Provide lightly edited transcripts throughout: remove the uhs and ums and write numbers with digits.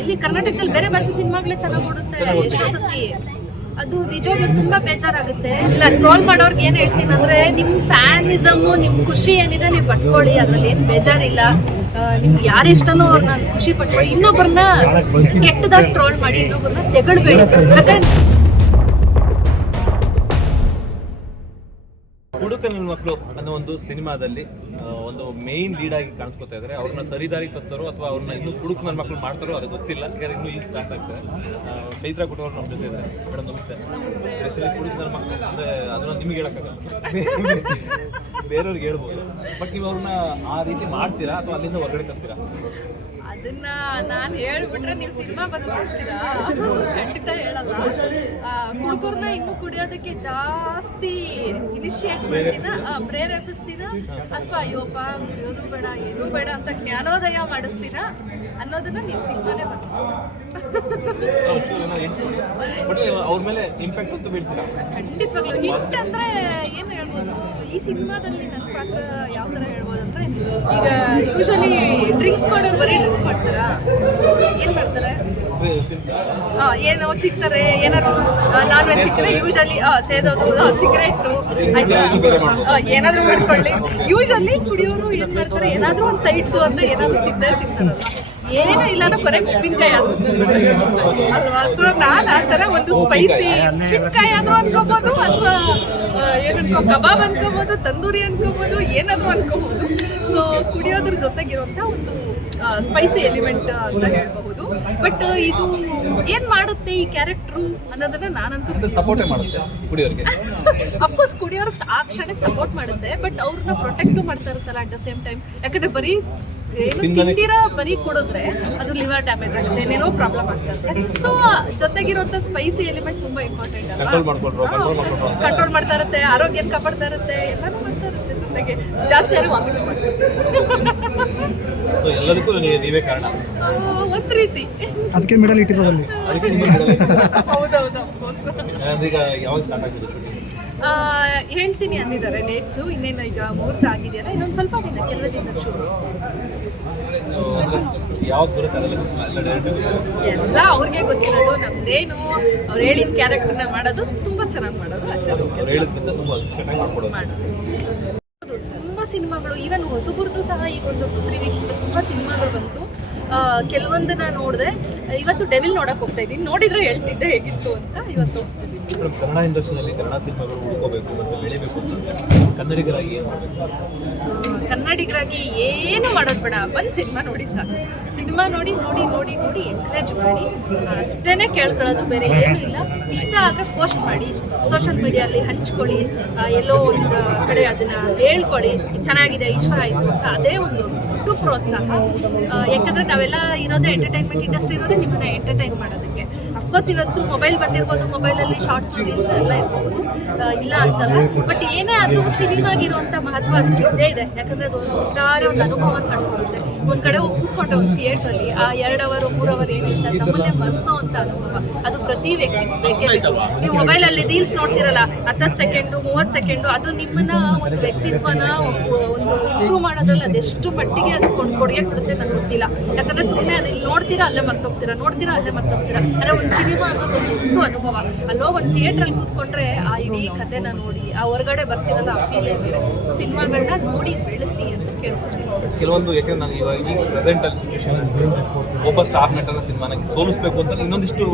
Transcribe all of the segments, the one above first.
ಇಲ್ಲಿ ಕರ್ನಾಟಕದಲ್ಲಿ ಬೇರೆ ಭಾಷೆ ಸಿನಿಮಾಗಳೇ ಚೆನ್ನಾಗಿ ಓಡುತ್ತೆ ಎಷ್ಟೋ ಸತಿ. ಅದು ನಿಜವಾಗ್ಲೂ ತುಂಬಾ ಬೇಜಾರಾಗುತ್ತೆ. ಇಲ್ಲ ಟ್ರೋಲ್ ಮಾಡೋರ್ಗೆ ಏನ್ ಹೇಳ್ತೀನಿ ಅಂದ್ರೆ, ನಿಮ್ ಫ್ಯಾನಿಸಮ್, ನಿಮ್ ಖುಷಿ ಏನಿದೆ ನೀವು ಪಟ್ಕೊಳ್ಳಿ, ಅದ್ರಲ್ಲಿ ಏನ್ ಬೇಜಾರಿಲ್ಲ. ನಿಮ್ಗೆ ಯಾರಿಷ್ಟನೋ ಅವ್ರನ್ನ ಖುಷಿ ಪಟ್ಕೊಳ್ಳಿ. ಇನ್ನೊಬ್ಬರನ್ನ ಕೆಟ್ಟದಾಗಿ ಟ್ರೋಲ್ ಮಾಡಿ, ಇನ್ನೊಬ್ಬರನ್ನ ತೆಗಳ್ಬೇಡಿ. ಯಾಕಂದ್ರೆ ಹುಡುಕ ನನ್ನ ಮಕ್ಕಳು ಅನ್ನೋ ಒಂದು ಸಿನಿಮಾದಲ್ಲಿ ಒಂದು ಮೇನ್ ಲೀಡ್ ಆಗಿ ಕಾಣಿಸ್ಕೊತಾ ಇದ್ದಾರೆ. ಅವ್ರನ್ನ ಸರಿದಾರಿ ತತ್ತರೋ ಅಥವಾ ಅವ್ರನ್ನ ಇನ್ನೂ ಹುಡುಕ ನನ್ನ ಮಕ್ಕಳು ಮಾಡ್ತಾರೋ ಅದು ಗೊತ್ತಿಲ್ಲ. ಯಾಕಂದ್ರೆ ಇನ್ನೂ ಈಗ ಸ್ಟಾರ್ಟ್ ಆಗ್ತದೆ. ಚೈತ್ರ ಕುಟೋರು ನಮ್ಮ ಜೊತೆ ಇದ್ದಾರೆ. ಮೇಡಮ್ ನಮಸ್ತೆ. ಆ್ಯಕ್ಚುಲಿ ಹುಡುಕ ನನ್ನ ಮಕ್ಕಳು ಅಂದರೆ ಅದನ್ನ ನಿಮ್ಗೆ ಹೇಳೋಕ್ಕಾಗಲ್ಲ, ಬೇರೆಯವ್ರಿಗೆ ಹೇಳ್ಬೋದು. ಬಟ್ ನೀವು ಅವ್ರನ್ನ ಆ ರೀತಿ ಮಾಡ್ತೀರಾ ಅಥವಾ ಅಲ್ಲಿಂದ ಹೊರಗಡೆ ತರ್ತೀರಾ? ಅದನ್ನ ನಾನು ಹೇಳ್ಬಿಟ್ರೆ ನೀವು ಸಿನಿಮಾ ಬಂದು ನೋಡ್ತೀರಾ? ಖಂಡಿತ ಹೇಳಲ್ಲ. ಹುಡುಗರನ್ನ ಇನ್ನೂ ಕುಡಿಯೋದಕ್ಕೆ ಜಾಸ್ತಿ ಇನಿಷಿಯೇಟ್ ಮಾಡ್ತೀನ, ಪ್ರೇರೇಪಿಸ್ತೀನ, ಅಥವಾ ಅಯ್ಯೋಪ್ಪ ಕುಡಿಯೋದು ಬೇಡ ಏನೂ ಬೇಡ ಅಂತ ಜ್ಞಾನೋದಯ ಮಾಡಿಸ್ತೀನ ಅನ್ನೋದನ್ನ ನೀವು ಸಿನಿಮಾನೇ ಬಂದು ಅವ್ರ ಮೇಲೆ ಇಂಪ್ಯಾಕ್ಟ್ ಅಂತೂ ಬೀಳ್ತೀರಾ? ಖಂಡಿತವಾಗ್ಲೂ. ಹಿಟ್ ಅಂದ್ರೆ ಏನು ಹೇಳ್ಬೋದು, ಈ ಸಿನಿಮಾದಲ್ಲಿ ನನ್ನ ಪಾತ್ರ ಯಾವ ಥರ ಹೇಳ್ಬೋದು ಅಂದ್ರೆ, ಈಗ ಯೂಶಲಿ ಡ್ರಿಂಕ್ಸ್ ಮಾಡೋರು ಬರೀ ಡ್ರಿಂಕ್ಸ್ ಮಾಡ್ತಾರಾ? ಏನು ಮಾಡ್ತಾರೆ? ಏನೋ ಸಿಗ್ತಾರೆ, ಏನಾದ್ರು ನಾನ್ ವೆಜ್ ಸಿಕ್ಕರೆ ಯೂಶಲಿ ಸೇದೋದು, ಸಿಗರೇಟು ಏನಾದರೂ ಮಾಡ್ಕೊಳ್ಳಿ. ಯೂಶಲಿ ಕುಡಿಯೋರು ಏನು ಮಾಡ್ತಾರೆ, ಏನಾದರೂ ಒಂದು ಸೈಡ್ಸು ಅಂತ ಏನಾದರೂ ತಿಂತಾರಲ್ಲ, ಏನೂ ಇಲ್ಲಾಂದ್ರೆ ಕೊನೆ ಉಪ್ಪಿನಕಾಯಿ ಆದ್ರೂ ಅಲ್ವಾ? ಸೊ ನಾನು ಆ ಥರ ಒಂದು ಸ್ಪೈಸಿ ಉಪ್ಪಿನಕಾಯಿ ಆದರೂ ಅನ್ಕೋಬೋದು, ಅಥವಾ ಏನನ್ಕೋ ಕಬಾಬ್ ಅನ್ಕೋಬೋದು, ತಂದೂರಿ ಅನ್ಕೋಬೋದು, ಏನಾದರೂ ಅನ್ಕೋಬೋದು. ಸೊ ಕುಡಿಯೋದ್ರ ಜೊತೆಗಿರುವಂಥ ಒಂದು ಸ್ಪೈಸಿ ಎಲಿಮೆಂಟ್ ಅಂತ ಹೇಳ್ಬಹುದು. ಬಟ್ ಇದು ಏನ್ ಮಾಡುತ್ತೆ ಈ ಕ್ಯಾರೆಕ್ಟ್ರು ಅನ್ನೋದನ್ನ ನಾನಂತೂ ಸಪೋರ್ಟೇ ಮಾಡುತ್ತೆ ಕುಡಿಯೋರಿಗೆ. ಅಫ್ಕೋರ್ಸ್ ಕುಡಿಯೋರು ಆ ಕ್ಷಣಕ್ಕೆ ಸಪೋರ್ಟ್ ಮಾಡುತ್ತೆ, ಬಟ್ ಅವ್ರನ್ನ ಪ್ರೊಟೆಕ್ಟ್ ಮಾಡ್ತಾ ಇರುತ್ತಲ್ಲ ಅಟ್ ದ ಸೇಮ್ ಟೈಮ್. ಯಾಕಂದ್ರೆ ಬರೀ ತಿಂದಿರ ಬರೀ ಕುಡಿದ್ರೆ ಅದು ಲಿವರ್ ಡ್ಯಾಮೇಜ್ ಆಗುತ್ತೆ, ಏನೇನೋ ಪ್ರಾಬ್ಲಮ್ ಆಗ್ತಾ ಇರುತ್ತೆ. ಸೊ ಜೊತೆಗಿರುವಂಥ ಸ್ಪೈಸಿ ಎಲಿಮೆಂಟ್ ತುಂಬಾ ಇಂಪಾರ್ಟೆಂಟ್ ಅಲ್ಲ. ಕಂಟ್ರೋಲ್ ಮಾಡ್ತಾ ಇರುತ್ತೆ, ಆರೋಗ್ಯ ಕಾಪಾಡ್ತಾ ಇರುತ್ತೆ, ಎಲ್ಲಾನು ಮಾಡ್ತಾ ಇರುತ್ತೆ. ಜೊತೆಗೆ ಜಾಸ್ತಿ ಯಾರು ವಾಮಿಟ್ ಮಾಡಿಸುತ್ತೆ. ಸೊ ಎಲ್ಲದಕ್ಕೂ ನೀವೇ ಕಾರಣ ಒಂದ್ ರೀತಿ. ಅದಕ್ಕೆ ಮೆಡಲ್ ಇಟ್ಟಿರೋದಲ್ಲಿ. ಹೌದೌದು. ಈಗ ಯಾವಾಗ ಸ್ಟಾರ್ಟ್ ಆಗಿದೆ? ಹೇಳ್ತೀನಿ ಅಂದಿದ್ದಾರೆ ಡೇಟ್ಸು. ಇನ್ನೇನು ಈಗ ಮುಹೂರ್ತ ಆಗಿದೆಯಲ್ಲ, ಇನ್ನೊಂದು ಸ್ವಲ್ಪ ದಿನ, ಕೆಲವೇ ದಿನ ಶುರು. ಯಾವಾಗ ಬರುತ್ತೆ ಎಲ್ಲ ಅವ್ರಿಗೆ ಗೊತ್ತಿರೋದು. ನಮ್ದೇನು ಅವ್ರು ಹೇಳಿದ ಕ್ಯಾರೆಕ್ಟರ್ನ ಮಾಡೋದು, ತುಂಬಾ ಚೆನ್ನಾಗಿ ಮಾಡೋದು ಅಷ್ಟೇ. ತುಂಬ ಸಿನಿಮಾಗಳು, ಈವನ್ ಹೊಸಬರದ್ದು ಸಹ ಈಗ ಒಂದು 2-3 ವೀಕ್ಸ್ ತುಂಬ ಸಿನಿಮಾಗಳು ಬಂತು. ಕೆಲವೊಂದನ್ನ ನೋಡಿದೆ. ಇವತ್ತು ಡೆವಿಲ್ ನೋಡಕ್ಕೆ ಹೋಗ್ತಾ ಇದ್ದೀನಿ. ನೋಡಿದ್ರೆ ಹೇಳ್ತಿದ್ದೆ ಹೇಗಿತ್ತು ಅಂತ. ಇವತ್ತು ಹೋಗ್ತಾ ಇದ್ದೀನಿ. ಕನ್ನಡ ಇಂಡಸ್ಟ್ರಿಯಲ್ಲಿ ಕನ್ನಡ ಸಿನಿಮಾಗಳು ಉಳ್ಕೋಬೇಕು ಮತ್ತು ಬೆಳಿಬೇಕು ಅಂತಂದರೆ ಕನ್ನಡಿಗರಾಗಿ ಏನು ಮಾಡಬೇಕು? ಕನ್ನಡಿಗರಾಗಿ ಏನು ಮಾಡೋದು ಬೇಡ, ಒಂದು ಸಿನಿಮಾ ನೋಡಿ ಸಾಕು. ಸಿನಿಮಾ ನೋಡಿ ನೋಡಿ ನೋಡಿ ನೋಡಿ ಎಂಕರೇಜ್ ಮಾಡಿ, ಅಷ್ಟೇ ಕೇಳ್ಕೊಳ್ಳೋದು, ಬೇರೆ ಏನೂ ಇಲ್ಲ. ಇಷ್ಟ ಆದರೆ ಪೋಸ್ಟ್ ಮಾಡಿ, ಸೋಷಿಯಲ್ ಮೀಡಿಯಲ್ಲಿ ಹಂಚ್ಕೊಳ್ಳಿ, ಎಲ್ಲೋ ಒಂದು ಕಡೆ ಅದನ್ನು ಹೇಳ್ಕೊಳ್ಳಿ, ಚೆನ್ನಾಗಿದೆ, ಇಷ್ಟ ಆಯಿತು ಅಂತ. ಅದೇ ಒಂದು ದೊಡ್ಡ ಪ್ರೋತ್ಸಾಹ. ಯಾಕಂದರೆ ನಾವೆಲ್ಲ ಇರೋದೇ ಎಂಟರ್ಟೈನ್ಮೆಂಟ್ ಇಂಡಸ್ಟ್ರಿ ಇರೋದೇ ನಿಮ್ಮನ್ನ ಎಂಟರ್ಟೈನ್ ಮಾಡೋದಕ್ಕೆ. ಅಫ್ಕೋರ್ಸ್ ಇವತ್ತು ಮೊಬೈಲ್ ಬಂದಿರ್ಬೋದು, ಮೊಬೈಲಲ್ಲಿ ಶಾರ್ಟ್ಸ್ ರೀಲ್ಸ್ ಎಲ್ಲ ಇರ್ಬೋದು, ಇಲ್ಲ ಅಂತಲ್ಲ. ಬಟ್ ಏನೇ ಆದರೂ ಸಿನಿಮಾಗಿರುವಂಥ ಮಹತ್ವ ಅದಕ್ಕೆ ಇದ್ದೇ ಇದೆ. ಯಾಕಂದರೆ ಅದು ಒಟ್ಟಾರೆ ಒಂದು ಅನುಭವ ಕಂಡುಕೊಡುತ್ತೆ. ಒಂದು ಕಡೆ ಹೋಗಿ ಕೂತ್ಕೊಂಡ್ರೆ ಒಂದು ಥಿಯೇಟ್ರಲ್ಲಿ ಆ 2 ಅವರ್ 3 ಅವರ್ ಏನಿಲ್ಲ, ನಮ್ಮನ್ನೇ ಮರೆಸೋ ಅಂತ ಅನುಭವ ಅದು ಪ್ರತಿ ವ್ಯಕ್ತಿಗೂ ಬೇಕೇ ಬೇಕು. ನೀವು ಮೊಬೈಲಲ್ಲಿ ರೀಲ್ಸ್ ನೋಡ್ತಿರಲ್ಲ, 10 ಸೆಕೆಂಡು 30 ಸೆಕೆಂಡು, ಅದು ನಿಮ್ಮನ್ನ ಒಂದು ವ್ಯಕ್ತಿತ್ವನ ಒಂದು ಇಂಪ್ರೂವ್ ಮಾಡೋದ್ರಲ್ಲಿ ಅದೆಷ್ಟು ಮಟ್ಟಿಗೆ ಅದು ಕೊಡುಗೆ ಕೊಡುತ್ತೆ ನನಗೆ ಗೊತ್ತಿಲ್ಲ. ಯಾಕಂದರೆ ಸುಮ್ಮನೆ ಅದು ಇಲ್ಲಿ ನೋಡ್ತೀರಾ ಅಲ್ಲೇ ಮರ್ತೋಗ್ತೀರಾ, ನೋಡ್ತೀರಾ ಅಲ್ಲೇ ಮರ್ತೋಗ್ತೀರಾ. ಅಂದರೆ ಒಂದು ಸಿನಿಮಾ ಅನ್ನೋದು ಒಂದು ದೊಡ್ಡ ಅನುಭವ. ಅಲ್ಲೋ ಒಂದು ಥಿಯೇಟ್ರಲ್ಲಿ ಕೂತ್ಕೊಂಡ್ರೆ ಆ ಇಡೀ ಕಥೆನ ನೋಡಿ, ಆ ಹೊರಗಡೆ ಬರ್ತಿರಲ್ಲ, ಆ ಫೀಲೇ ಬೇರೆ. ಸೊ ಸಿನಿಮಾಗಳನ್ನ ನೋಡಿ ಬೆಳೆಸಿ ಅಂತ ಕೇಳ್ಕೊತೀನಿ. ಕೆಲವೊಂದು ಯಾಕಂದ್ರೆ ನಾನು ಇವಾಗ ಈಗ ಪ್ರೆಸೆಂಟ್ ಅಲ್ಲಿ ಸಿಚುವೇಶನ್ ಒಬ್ಬ ಸ್ಟಾರ್ ನಟನ ಸಿನಿಮಾನ ಸೋಲಿಸಬೇಕು ಅಂತ ಇನ್ನೊಂದಿಷ್ಟು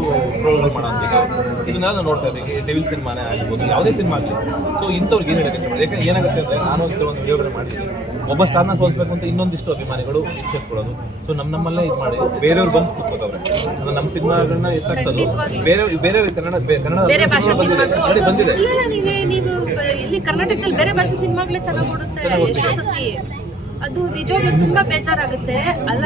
ರೋಲ್ಗಳು ಮಾಡೋದು ಇದನ್ನೆಲ್ಲ ನೋಡ್ತಾ ಇದ್ದೀವಿ. ಡೆವಿಲ್ ಸಿನಿಮಾನೇ ಆಗಿರ್ಬೋದು, ಯಾವುದೇ ಸಿನಿಮಾ ಆಗಲಿ. ಸೊ ಇಂಥವ್ರಿಗೆ ಏನು ಹೇಳೋಕ್ಕೆ ಇಷ್ಟಪಡ್ತೀನಿ. ಯಾಕಂದ್ರೆ ಏನಾಗುತ್ತೆ ಅಂದರೆ, ನಾನು ಕೆಲವೊಂದು ವಿಡಿಯೋಗಳು ಮಾಡಿದ್ದೀನಿ, ಒಬ್ಬ ಸ್ಟಾರ್ನ ಸೋಲಿಸಬೇಕು ಅಂತ ಇನ್ನೊಂದಿಷ್ಟು ಅಭಿಮಾನಿಗಳು ಎಚ್ಚೆತ್ಕೊಳ್ಳೋದು. ಸೊ ನಮ್ಮಲ್ಲೇ ಇದು ಮಾಡಿ ಬೇರೆಯವ್ರು ಬಂದು ಕೂತ್ಕೋತವ್ರೆ. ನಮ್ಮ ಸಿನಿಮಾಗಳನ್ನ ಎತ್ತಕ್ಸೋದು ಬೇರೆ ಬೇರೆ ಭಾಷೆ ಸಿನಿಮಾಗಳು ಬಂದಿದೆ. ನೀವು ಇಲ್ಲಿ ಕರ್ನಾಟಕದಲ್ಲಿ ಬೇರೆ ಭಾಷೆ ಸಿನಿಮಾಗಳೇ ಚೆನ್ನಾಗಿ ಓಡುತ್ತೆ ಎಷ್ಟೋ ಸತಿ. ಅದು ನಿಜವಾಗ್ಲೂ ತುಂಬಾ ಬೇಜಾರಾಗುತ್ತೆ. ಅಲ್ಲ,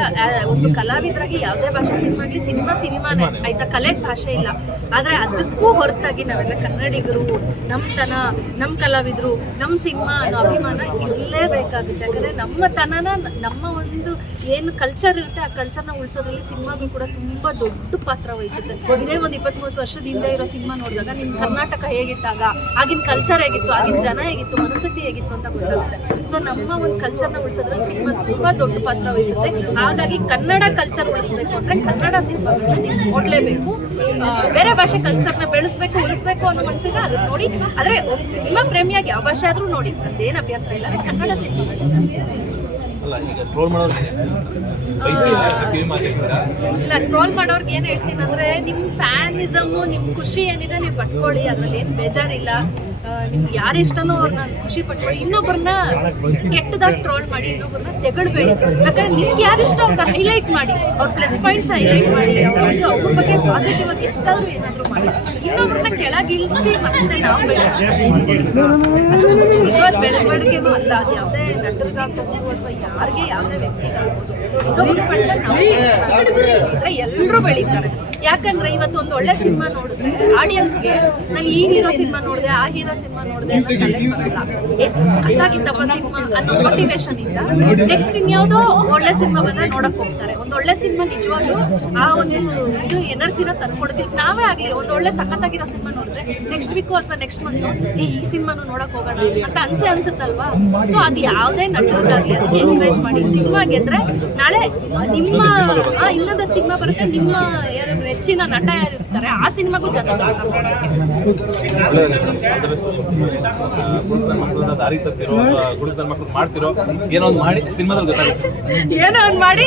ಒಂದು ಕಲಾವಿದರಾಗಿ ಯಾವುದೇ ಭಾಷೆ ಸಿನಿಮಾ ಆಗಲಿ, ಸಿನಿಮಾನೇ ಆಯ್ತಾ, ಕಲೆಗೆ ಭಾಷೆ ಇಲ್ಲ. ಆದರೆ ಅದಕ್ಕೂ ಹೊರತಾಗಿ ನಾವೆಲ್ಲ ಕನ್ನಡಿಗರು, ನಮ್ಮತನ, ನಮ್ಮ ಕಲಾವಿದರು, ನಮ್ಮ ಸಿನಿಮಾ ಅನ್ನೋ ಅಭಿಮಾನ ಇರಲೇಬೇಕಾಗುತ್ತೆ. ಯಾಕಂದರೆ ನಮ್ಮ ತನನ, ನಮ್ಮ ಒಂದು ನಮ್ಮದು ಏನು ಕಲ್ಚರ್ ಇರುತ್ತೆ ಆ ಕಲ್ಚರ್ನ ಉಳಿಸೋದ್ರಲ್ಲಿ ಸಿನಿಮಾಗಳು ಕೂಡ ತುಂಬ ದೊಡ್ಡ ಪಾತ್ರ ವಹಿಸುತ್ತೆ. ಇದೇ ಒಂದು 20-30 ವರ್ಷದ ಹಿಂದೆ ಇರೋ ಸಿನಿಮಾ ನೋಡಿದಾಗ ನಿಮ್ಮ ಕರ್ನಾಟಕ ಹೇಗಿದ್ದಾಗ ಆಗಿನ ಕಲ್ಚರ್ ಹೇಗಿತ್ತು, ಆಗಿನ ಜನ ಹೇಗಿತ್ತು, ಮನಸ್ಥಿತಿ ಹೇಗಿತ್ತು ಅಂತ ಗೊತ್ತಾಗುತ್ತೆ. ಸೊ ನಮ್ಮ ಒಂದು ಕಲ್ಚರ್ನ ಉಳಿಸೋದ್ರಲ್ಲಿ ಸಿನಿಮಾ ತುಂಬ ದೊಡ್ಡ ಪಾತ್ರ ವಹಿಸುತ್ತೆ. ಹಾಗಾಗಿ ಕನ್ನಡ ಕಲ್ಚರ್ ಉಳಿಸ್ಬೇಕು ಅಂದರೆ ಕನ್ನಡ ಸಿನಿಮಾಗಳನ್ನ ನೀವು ನೋಡಲೇಬೇಕು. ಬೇರೆ ಭಾಷೆ ಕಲ್ಚರ್ನ ಬೆಳೆಸ್ಬೇಕು, ಉಳಿಸ್ಬೇಕು ಅನ್ನೋ ಮನಸ್ಸಿಗೆ ಅದನ್ನ ನೋಡಿ. ಆದರೆ ಒಂದು ಸಿನಿಮಾ ಪ್ರೇಮಿಯಾಗಿ ಯಾವ ಭಾಷೆ ಆದರೂ ನೋಡಿ, ಅದೇನು ಅಭ್ಯಂತರ ಇಲ್ಲ. ಕನ್ನಡ ಸಿನಿಮಾಗಳು ಜಾಸ್ತಿ ಅಲ್ಲ, ಈಗ ಟ್ರೋಲ್ ಮಾಡೋರಿಗೆ ಇಲ್ಲ, ಟ್ರೋಲ್ ಮಾಡೋರ್ಗೆ ಏನು ಹೇಳ್ತೀನಿ ಅಂದರೆ ನಿಮ್ಮ ಫ್ಯಾನಿಸಮ್ಮು, ನಿಮ್ಮ ಖುಷಿ ಏನಿದೆ ನೀವು ಪಟ್ಕೊಳ್ಳಿ, ಅದರಲ್ಲಿ ಏನು ಬೇಜಾರಿಲ್ಲ. ನಿಮ್ಗೆ ಯಾರು ಇಷ್ಟನೋ ಅವ್ರನ್ನ ಖುಷಿ ಪಟ್ಕೊಳ್ಳಿ. ಇನ್ನೊಬ್ಬರನ್ನ ಕೆಟ್ಟದಾಗಿ ಟ್ರೋಲ್ ಮಾಡಿ, ಇನ್ನೊಬ್ಬರನ್ನ ತೆಗಳ್ಬೇಡಿ. ಯಾಕಂದ್ರೆ ನಿಮ್ಗೆ ಯಾರು ಇಷ್ಟ ಅವ್ರನ್ನ ಹೈಲೈಟ್ ಮಾಡಿ, ಅವ್ರ ಪ್ಲಸ್ ಪಾಯಿಂಟ್ಸ್ ಹೈಲೈಟ್ ಮಾಡಿ, ಅವ್ರ ಬಗ್ಗೆ ಪಾಸಿಟಿವ್ ಆಗಿ ಎಷ್ಟಾದರೂ ಏನಾದರೂ ಮಾಡಿ. ಇನ್ನೊಬ್ಬರನ್ನ ಕೆಳಗಿಳಿಸಿ ಮತ್ತೆ ನಾವು ನಿಜವಾದ ಬೆಳವಣಿಗೆನೂ ಅಲ್ಲ. ಅದು ಯಾವುದೇ ನಟರಿಗಾಗ್ಬೋದು ಅಥವಾ ಯಾರಿಗೆ ಯಾವುದೇ ವ್ಯಕ್ತಿಗಾಗ್ಬೋದು, ಇನ್ನೊಬ್ಬರು ಬೆಳೆಸೋಕೆ ನಾವು ಎಲ್ಲರೂ ಬೆಳೀತಾರೆ. ಯಾಕಂದ್ರೆ ಇವತ್ತು ಒಂದು ಒಳ್ಳೆ ಸಿನಿಮಾ ನೋಡಿದ್ರೆ ಆಡಿಯನ್ಸ್ಗೆ ನಾನು ಈ ಹೀರೋ ಸಿನಿಮಾ ನೋಡಿದೆ, ಆ ಹೀರೋ ಸಿನಿಮಾ ನೋಡಿದೆ ಅಂತ ತಲೆ ಬರಲ್ಲ. ಕತ್ತಾಗಿತ್ತಪ್ಪ ಸಿನಿಮಾ ಅನ್ನೋ ಮೋಟಿವೇಶನ್ ಇಂದ ನೆಕ್ಸ್ಟ್ ಇನ್ಯಾವುದೋ ಒಳ್ಳೆ ಸಿನಿಮಾ ಬಂದ್ರೆ ನೋಡಕ್ ಹೋಗ್ತಾರೆ. ಒಂದು ಒಳ್ಳೆ ಸಿನಿಮಾ ನಿಜವಾಗ್ಲೂ ಆ ಒಂದು ಇದು ಎನರ್ಜಿನ ತಂದ್ಕೊಡ್ತೀವಿ. ನಾವೇ ಆಗಲಿ ಒಂದು ಒಳ್ಳೆ ಸಖತ್ತಾಗಿರೋ ಸಿನಿಮಾ ನೋಡಿದ್ರೆ ನೆಕ್ಸ್ಟ್ ವೀಕು ಅಥವಾ ನೆಕ್ಸ್ಟ್ ಮಂತು ಈ ಸಿನಿಮಾನು ನೋಡಕ್ ಹೋಗೋಣ ಅಂತ ಅನ್ಸುತ್ತಲ್ವಾ. ಸೊ ಅದು ಯಾವುದೇ ನಟರಿಗಾಗಲಿ ಅದಕ್ಕೆ ಎನ್ಕರೇಜ್ ಮಾಡಿ. ಸಿನಿಮಾ ಗೆದ್ರೆ ನಾಳೆ ನಿಮ್ಮ ಇನ್ನೊಂದು ಸಿನಿಮಾ ಬರುತ್ತೆ, ನಿಮ್ಮ ನೆಚ್ಚಿನ ನಟ ಯಾರಿರ್ತಾರೆ ಆ ಸಿನಿಮಾಗೂ ಜನ ದಾರಿ ತರ್ತಿರೋ, ಕುಡುಕನ ಮಕ್ಕಳು ಮಾಡ್ತಿರೋ, ಏನೋ ಒಂದು ಮಾಡಿ ಸಿನಿಮಾದಲ್ಲಿ ಗೊತ್ತಾಗುತ್ತೆ. ಏನೋ ಒಂದು ಮಾಡಿ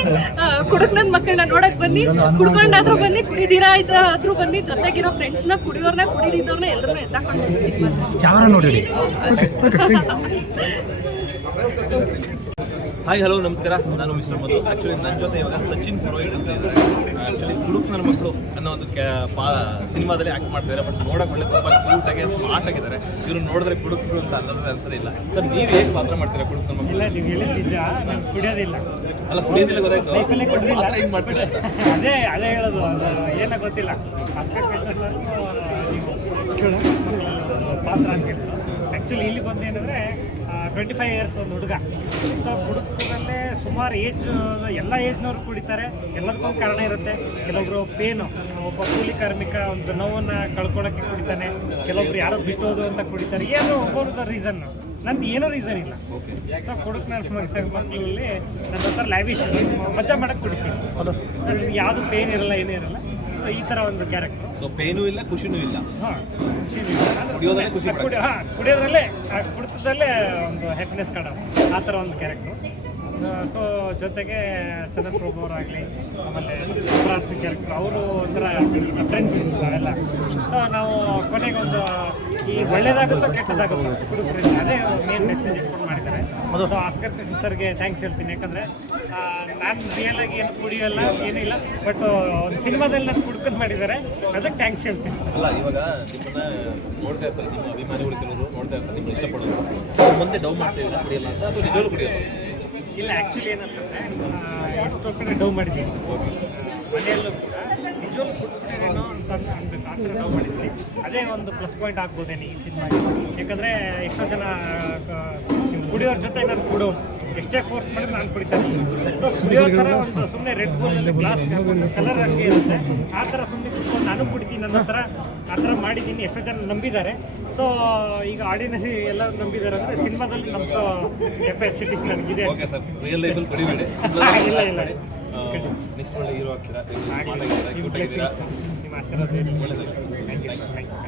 ಕುಡುಕ್ ನನ್ನ ಮಕ್ಕಳನ್ನ ನೋಡಕ್ ಬನ್ನಿ, ಕುಡ್ಕೊಂಡಾದ್ರೂ ಬನ್ನಿ, ಕುಡಿದಿರಾ ಆದ್ರೂ ಬನ್ನಿ, ಜೊತೆಗಿರೋ ಫ್ರೆಂಡ್ಸ್ನ, ಕುಡಿಯೋರ್ನ, ಕುಡಿದಿದ್ದವ್ರನ್ನ ಎಲ್ಲರನ್ನೂ ಎತ್ತಾಕೊಂಡು ಬನ್ನಿ ಸಿನಿಮಾ. ಹಾಯ್, ಹಲೋ, ನಮಸ್ಕಾರ. ನಾನು ಮಿಸ್ಟರ್ ಮಧು. ಆ್ಯಕ್ಚುಲಿ ನನ್ನ ಜೊತೆ ಇವಾಗ ಸಚಿನ್ ಪುರೋಹಿತ್ ಅಂತ ಇದ್ದಾರೆ. ಆ್ಯಕ್ಚುಲಿ ಕುಡುಕ್ ನನ್ನ ಮಕ್ಕಳು ಅನ್ನೋ ಒಂದು ಸಿನಿಮಾದಲ್ಲಿ ಆ್ಯಕ್ಟ್ ಮಾಡ್ತಿದ್ದಾರೆ. ಬಟ್ ನೋಡೋಕೆ ಒಳ್ಳೆ ತುಂಬ ಕ್ಯೂಟಾಗಿ ಸ್ಮಾರ್ಟ್ ಆಗಿದ್ದಾರೆ. ಇವರು ನೋಡಿದ್ರೆ ಕುಡುಕರು ಅಂತ ಅನ್ಸೋದಿಲ್ಲ. ಸರ್, ನೀವು ಹೇಗೆ ಪಾತ್ರ ಮಾಡ್ತೀರಾ ಕುಡುಕ್ ನನ್ನ ಮಕ್ಕಳು? ನೀವು ಹೇಳಿದ ನಿಜ, ನಾನು ಕುಡಿಯೋದಿಲ್ಲ. ಅಲ್ಲ, ಕುಡಿಯೋದಿಲ್ಲ ಗೊತ್ತಾಯ್ತು, ಪಾತ್ರ ಹಿಂಗೆ ಮಾಡ್ತೀರಾ? ಅದೇ ಹೇಳೋದು, ಅದು ಏನೋ ಗೊತ್ತಿಲ್ಲ. ಆಸ್ಪೆಕ್ಟ್ ಕೃಷ್ಣ ಸರ್ ಪಾತ್ರ ಅಂತ ಹೇಳಿದ್ರು. ಆ್ಯಕ್ಚುಲಿ ಇಲ್ಲಿ ಬಂದೇನೆಂದರೆ 25 ಇಯರ್ಸ್ ಒಂದು ಹುಡುಗ. ಸೊ ಹುಡುಗರಲ್ಲೇ ಸುಮಾರು ಏಜ್, ಎಲ್ಲ ಏಜ್ನವ್ರು ಕುಡಿತಾರೆ. ಎಲ್ಲದಕ್ಕೊಂದು ಕಾರಣ ಇರುತ್ತೆ. ಕೆಲವೊಬ್ರು ಪೇನು, ಒಬ್ಬ ಕೂಲಿ ಕಾರ್ಮಿಕ ಒಂದು ನೋವನ್ನು ಕಳ್ಕೊಳ್ಳೋಕ್ಕೆ ಕುಡಿತಾನೆ, ಕೆಲವೊಬ್ರು ಯಾರೋ ಬಿಟ್ಟೋದು ಅಂತ ಕುಡಿತಾರೆ. ಏನೋ ಒಬ್ಬರದ್ದು ರೀಸನ್ನು, ನಂದು ಏನೋ ರೀಸನ್ ಇಲ್ಲ. ಸೊ ಕುಡುಕ್ ನನ್ನ ಮಕ್ಕಳಲ್ಲಿ ನನ್ನ ಹತ್ರ ಲ್ಯಾವಿಶ್ ಮಜಾ ಮಾಡೋಕ್ಕೆ ಕುಡಿತೀನಿ. ಸೊ ನಿಮ್ಗೆ ಯಾವುದು ಪೇನ್ ಇರಲ್ಲ, ಏನೂ ಇರಲ್ಲ. ಸೊ ಈ ಥರ ಒಂದು ಕ್ಯಾರೆಕ್ಟರ್. ಸೊ ಪೇನೂ ಇಲ್ಲ, ಖುಷಿನೂ ಇಲ್ಲ. ಹಾಂ, ಕುಡಿಯೋದ್ರಲ್ಲೇ ಕುಡಿತದಲ್ಲೇ ಒಂದು ಹ್ಯಾಪಿನೆಸ್ ಕಾಣೋ ಆ ಥರ ಒಂದು ಕ್ಯಾರೆಕ್ಟ್ರು. ಸೊ ಜೊತೆಗೆ ಚಂದನ್ ಪ್ರಭು ಅವರಾಗಲಿ, ಆಮೇಲೆ ಪ್ರಾರ್ಥಿಕ ಕ್ಯಾರೆಕ್ಟ್ರು, ಅವರು ಒಂಥರ ಫ್ರೆಂಡ್ಸ್ ಅವೆಲ್ಲ. ಸೊ ನಾವು ಕೊನೆಗೆ ಒಂದು ಈ ಒಳ್ಳೇದಾಗುತ್ತೋ ಕೆಟ್ಟದಾಗುತ್ತೋ ಕುಡುಕರಿಂದ, ಅದೇ ಮೇನ್ ಮೆಸೇಜ್ ಇಟ್ಕೊಂಡು ಮಾಡಿದ್ದಾರೆ. ಸೊ ಆಸ್ಕರ್ ಕೃಷ್ಣ ಸರ್ಗೆ ಥ್ಯಾಂಕ್ಸ್ ಹೇಳ್ತೀನಿ. ಯಾಕಂದರೆ ನಾನು ರಿಯಲಾಗಿ ಏನು ಕುಡಿಯೋಲ್ಲ, ಏನಿಲ್ಲ, ಬಟ್ ಒಂದು ಸಿನಿಮಾದಲ್ಲಿ ನಾನು ಕುಡ್ಕೊಂಡು ಮಾಡಿದ್ದಾರೆ, ಅದಕ್ಕೆ ಥ್ಯಾಂಕ್ಸ್ ಹೇಳ್ತೀನಿ. ಅಲ್ಲ, ಇವಾಗ ನಿಮ್ಮನ್ನ ನೋಡ್ತಾ ಇರ್ತಾರೆ, ನಿಮ್ಮ ಅಭಿಮಾನಿಗಳು ಕೆಲವರು ನೋಡ್ತಾ ಇರ್ತಾರೆ, ನಿಮ್ಗೆ ಇಷ್ಟಪಡೋದು ಮುಂದೆ ಡೌ ಮಾಡ್ತಾ ಇದ್ದಾರೆ ಕುಡಿಯಲ್ಲ ಅಂತ, ಅಥವಾ ನಿಜವಾಗ್ಲೂ ಕುಡಿಯೋಲ್ಲ? ಇಲ್ಲ, ಆ್ಯಕ್ಚುಲಿ ಏನಂತಂದರೆ ಎಷ್ಟೋ ಕಡೆ ಡೌ ಮಾಡಿದ್ದೀನಿ ಮನೆಯಲ್ಲೂ ಕೂಡ. ನಿಜವಾಗ್ಲೂ ಕುಡ್ಬಿಟ್ಟಿರೇನೋ ಅಂತ ಅನ್ಬೇಕು, ಆ ಥರ ಡೌ ಮಾಡಿದ್ವಿ. ಅದೇ ಒಂದು ಪ್ಲಸ್ ಪಾಯಿಂಟ್ ಆಗ್ಬೋದೇನೆ ಈ ಸಿನಿಮಾಗೆ. ಯಾಕಂದರೆ ಎಷ್ಟೋ ಜನ ಕುಡಿಯೋರ ಜೊತೆ ನಾನು ಕುಡೋನು, ಎಷ್ಟೇ ಫೋರ್ಸ್ ಮಾಡಿದ್ರೆ ನಾನು ಕುಡಿತಾನೆ. ಸೊ ಕುಡಿಯೋ ಥರ ಒಂದು ಸುಮ್ಮನೆ ರೆಡ್ ಬೂಲಲ್ಲಿ ಗ್ಲಾಸ್ ಕಲರ್ ಹಾಕಿ ಇರುತ್ತೆ, ಆ ಥರ ಸುಮ್ಮನೆ ಕುಡ್ಕೊಂಡು ನಾನು ಕುಡಿತೀನಿ ನನ್ನ ಹತ್ರ, ಆ ಥರ ಮಾಡಿದ್ದೀನಿ. ಎಷ್ಟೋ ಜನ ನಂಬಿದ್ದಾರೆ. ಸೊ ಈಗ ಆಡಿಯನ್ಸ್ ಎಲ್ಲ ನಂಬಿದ್ದಾರೆ ಅಂದರೆ ಸಿನಿಮಾದಲ್ಲಿ ನಮ್ಮ ಕೆಪಾಸಿಟಿ ನನಗಿದೆ. ಓಕೆ ಸರ್, ರಿಯಲ್ ಲೈಫಲ್ಲಿ ಕುಡಿಬೇಡಿ. ಇಲ್ಲ ನೆಕ್ಸ್ಟ್ ಒಳ್ಳೆ ಹೀರೋ ಆಗ್ತೀರಾ, ನಿಮ್ಮ ಆಶೀರ್ವಾದ. Thank you sir. Thank you.